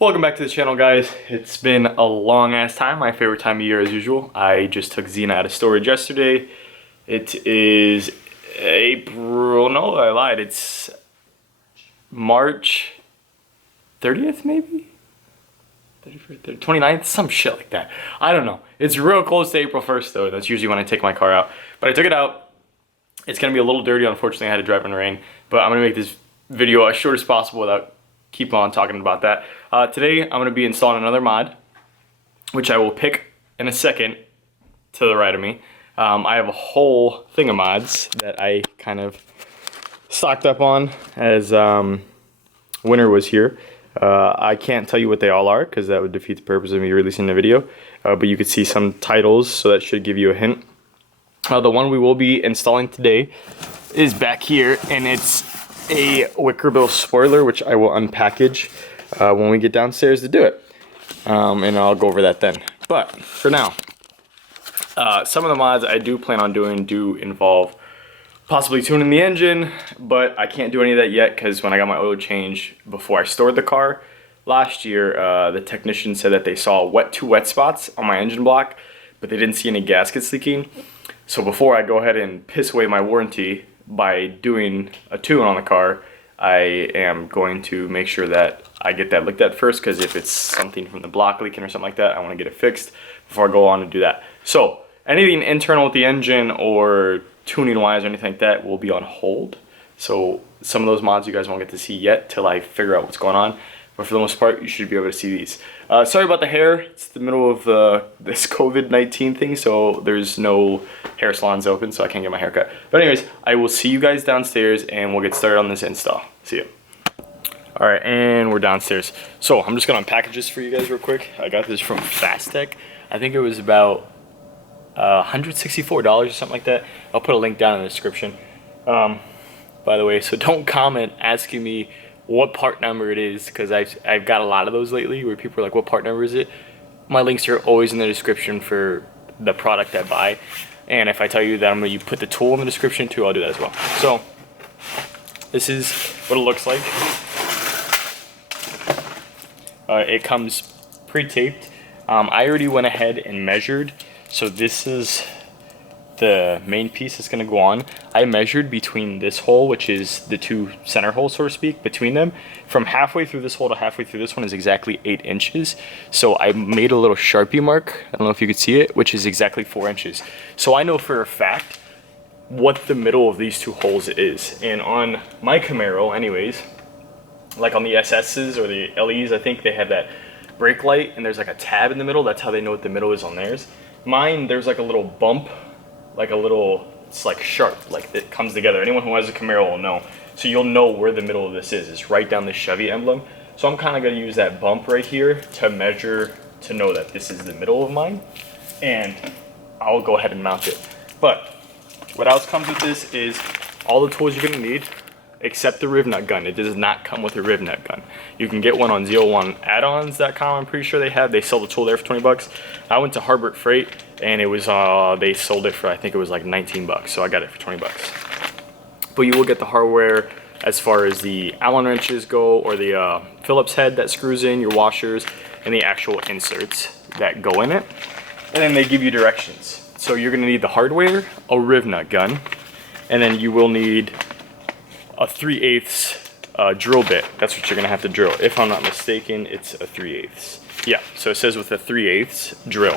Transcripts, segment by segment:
Welcome back to the channel, guys. It's been a long ass time, my favorite time of year as usual. I just took Xena out of storage yesterday. It is April, no I lied, it's March 30th maybe? 31st, 29th, some shit like that. I don't know. It's real close to April 1st though. That's usually when I take my car out. But I took it out. It's gonna be a little dirty, unfortunately I had to drive in the rain. But I'm gonna make this video as short as possible without keep on talking about that. Today I'm going to be installing another mod, which I will pick in a second to the right of me. I have a whole thing of mods that I kind of stocked up on as winter was here. I can't tell you what they all are because that would defeat the purpose of me releasing the video, but you could see some titles, so that should give you a hint. The one we will be installing today is back here, and it's a Wickerbill spoiler, which I will unpackage when we get downstairs to do it, and I'll go over that then. But for now, some of the mods I do plan on doing do involve possibly tuning the engine, but I can't do any of that yet because when I got my oil change before I stored the car last year, the technician said that they saw two wet spots on my engine block, but they didn't see any gaskets leaking. So before I go ahead and piss away my warranty by doing a tune on the car, I am going to make sure that I get that looked at first, because if it's something from the block leaking or something like that, I want to get it fixed before I go on and do that. So anything internal with the engine or tuning wise or anything like that will be on hold. So some of those mods you guys won't get to see yet till I figure out what's going on. But for the most part, you should be able to see these. Sorry about the hair. It's the middle of this COVID-19 thing, so there's no hair salons open, so I can't get my hair cut. But anyways, I will see you guys downstairs, and we'll get started on this install. See ya. All right, and we're downstairs. So I'm just gonna unpackage this for you guys real quick. I got this from Fast Tech. I think it was about $164 or something like that. I'll put a link down in the description. By the way, so don't comment asking me what part number it is, because I've got a lot of those lately where people are like, what part number is it? My links are always in the description for the product I buy, and if I tell you that I'm going to put the tool in the description too, I'll do that as well. So this is what it looks like. It comes pre-taped. I already went ahead and measured, so this is the main piece that's going to go on. I measured between this hole, which is the two center holes, so to speak, between them, from halfway through this hole to halfway through this one is exactly 8 inches. So I made a little Sharpie mark, I don't know if you could see it, which is exactly 4 inches. So I know for a fact what the middle of these two holes is. And on my Camaro anyways, like on the SS's or the LEs, I think they have that brake light and there's like a tab in the middle. That's how they know what the middle is on theirs. Mine, there's like a little bump, like a little, it's like sharp, like it comes together. Anyone who has a Camaro will know. So you'll know where the middle of this is. It's right down the Chevy emblem. So I'm kind of going to use that bump right here to measure, to know that this is the middle of mine. And I'll go ahead and mount it. But what else comes with this is all the tools you're going to need, except the Rivnut gun. It does not come with a Rivnut gun. You can get one on 01addons.com. I'm pretty sure they sell the tool there for 20 bucks. I went to Harbor Freight and it was they sold it for, I think it was like 19 bucks, so I got it for 20 bucks. But you will get the hardware as far as the Allen wrenches go, or the Phillips head that screws in your washers, and the actual inserts that go in it. And then they give you directions. So you're going to need the hardware, a Rivnut gun, and then you will need a 3/8 drill bit. That's what you're going to have to drill. If I'm not mistaken, it's a 3/8. Yeah, so it says with a 3/8 drill.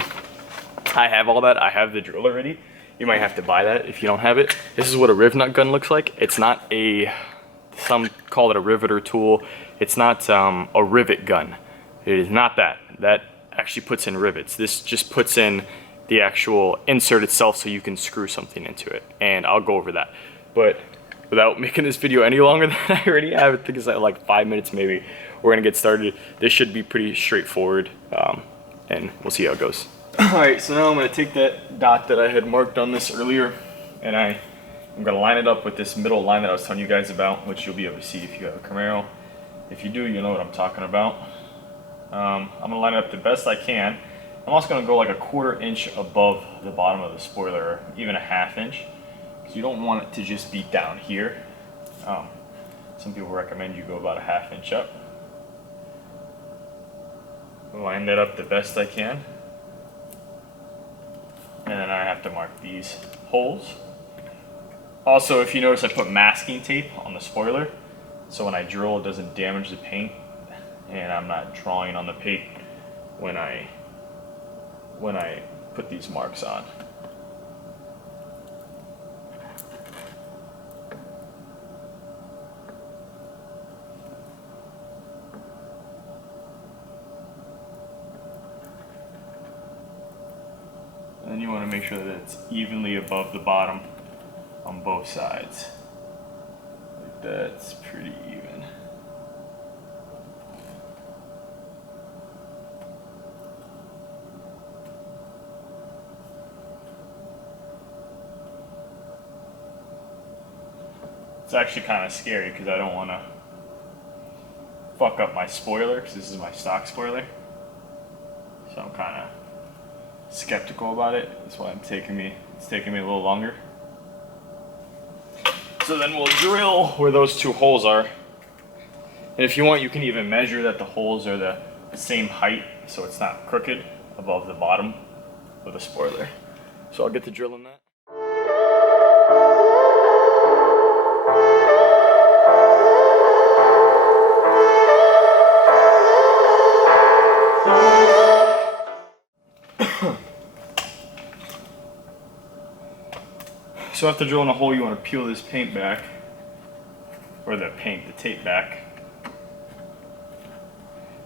I have all that. I have the drill already. You might have to buy that if you don't have it. This is what a Rivnut gun looks like. It's not some call it a riveter tool. It's not a rivet gun. It is not that. That actually puts in rivets. This just puts in the actual insert itself so you can screw something into it. And I'll go over that. But without making this video any longer than I already have, I think it's like 5 minutes maybe, we're gonna get started. This should be pretty straightforward, and we'll see how it goes. Alright, so now I'm gonna take that dot that I had marked on this earlier, and I'm gonna line it up with this middle line that I was telling you guys about, which you'll be able to see if you have a Camaro. If you do, you know what I'm talking about. I'm gonna line it up the best I can. I'm also gonna go like a 1/4 inch above the bottom of the spoiler, or even a 1/2 inch. You don't want it to just be down here. Some people recommend you go about a 1/2 inch up. line that up the best I can. And then I have to mark these holes. Also, if you notice, I put masking tape on the spoiler, so when I drill it doesn't damage the paint, and I'm not drawing on the paint when I put these marks on. And then you want to make sure that it's evenly above the bottom on both sides. Like that's pretty even. It's actually kind of scary because I don't want to fuck up my spoiler, because this is my stock spoiler. So I'm kind of skeptical about it. That's why it's taking me a little longer. So then we'll drill where those two holes are. And if you want, you can even measure that the holes are the same height, so it's not crooked above the bottom of the spoiler. So I'll get to drilling that. So after drilling a hole, you want to peel this paint back, or the tape back.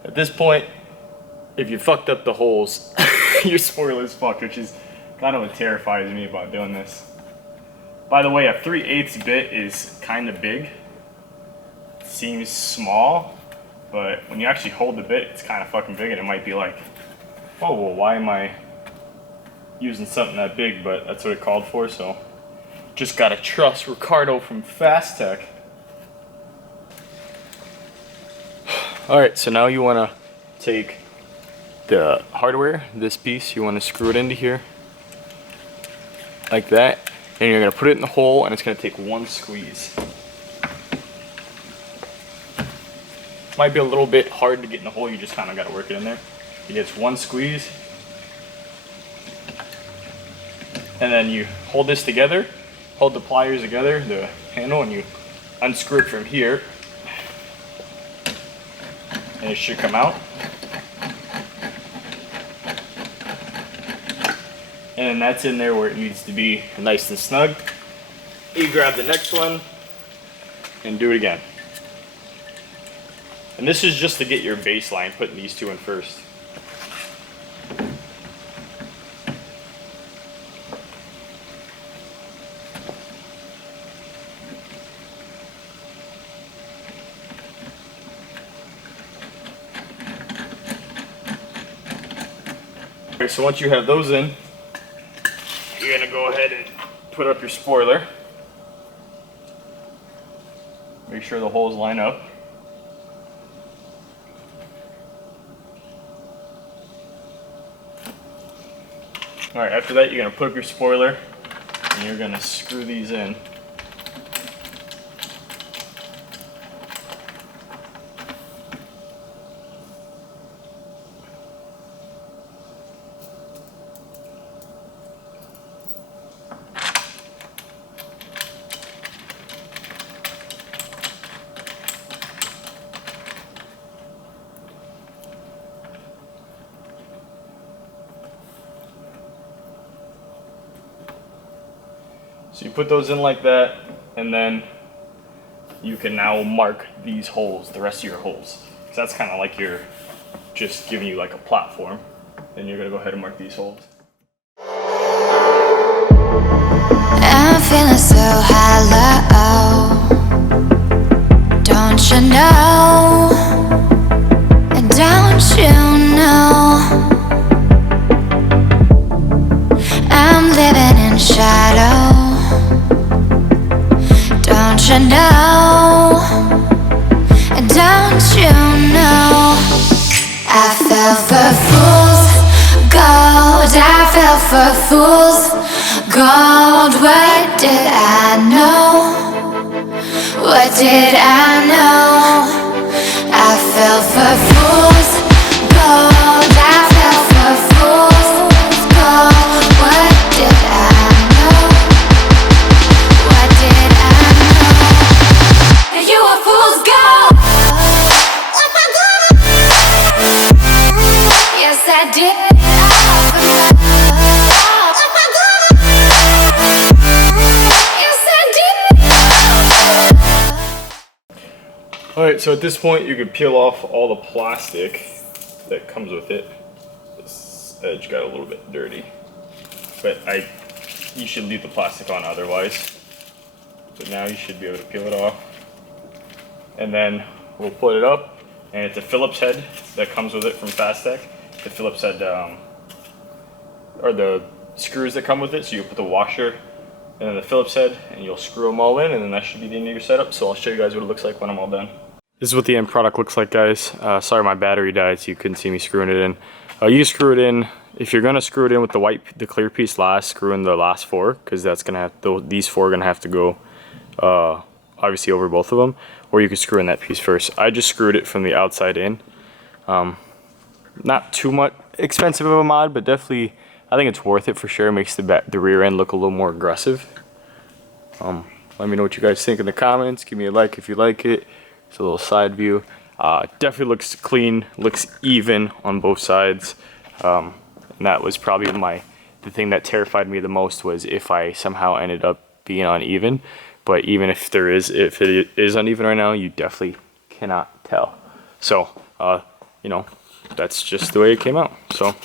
At this point, if you fucked up the holes, your spoiler's fucked, which is kind of what terrifies me about doing this. By the way, a 3/8 bit is kind of big. It seems small, but when you actually hold the bit, it's kind of fucking big, and it might be like, oh, well, why am I using something that big? But that's what it called for, so just gotta trust Ricardo from Fast Tech. Alright, so now you wanna take the hardware, this piece, you wanna screw it into here, like that, and you're gonna put it in the hole, and it's gonna take one squeeze. Might be a little bit hard to get in the hole, you just kinda gotta work it in there. It gets one squeeze, and then you hold this together, hold the pliers together, the handle, and you unscrew it from here, and it should come out. And that's in there where it needs to be, nice and snug. You grab the next one and do it again. And this is just to get your baseline, putting these two in first. Okay, so once you have those in, you're gonna go ahead and put up your spoiler. Make sure the holes line up. Alright, after that you're gonna put up your spoiler and you're gonna screw these in. So you put those in like that, and then you can now mark these holes, the rest of your holes. So that's kind of like you're just giving you like a platform. Then you're gonna go ahead and mark these holes. I'm feeling so hollow, don't you know? And don't you know? I'm living in shadow. Don't you know? And don't you know? I fell for fool's gold. I fell for fool's gold. What did I know? What did I know? I fell for fool's gold. I did. Alright, so at this point you can peel off all the plastic that comes with it. This edge got a little bit dirty, but you should leave the plastic on otherwise. So now you should be able to peel it off. And then we'll put it up, and it's a Phillips head that comes with it from Fastech. The Phillips head, or the screws that come with it, so you put the washer and then the Phillips head, and you'll screw them all in, and then that should be the end of your setup. So I'll show you guys what it looks like when I'm all done. This is what the end product looks like, guys. Sorry my battery died, so you couldn't see me screwing it in. You screw it in. If you're gonna screw it in with the clear piece last, screw in the last four, because that's gonna have these four are gonna have to go obviously over both of them, or you can screw in that piece first. I just screwed it from the outside in. Not too much expensive of a mod, but definitely I think it's worth it for sure. It makes the rear end look a little more aggressive. Let me know what you guys think in the comments. Give me a like if you like it. It's a little side view. Definitely looks clean, looks even on both sides. And that was probably the thing that terrified me the most, was if I somehow ended up being uneven. But even if it is uneven right now, you definitely cannot tell. So, you know, that's just the way it came out. So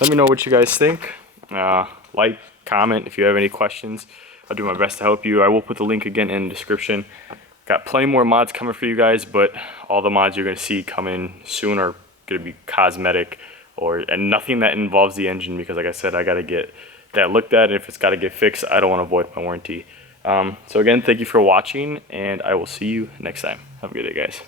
let me know what you guys think. Like, comment if you have any questions. I'll do my best to help you. I will put the link again in the description. Got plenty more mods coming for you guys, but all the mods you're going to see coming soon are going to be cosmetic, and nothing that involves the engine, because like I said, I got to get that looked at. If it's got to get fixed, I don't want to void my warranty. So again, thank you for watching, and I will see you next time. Have a good day, guys.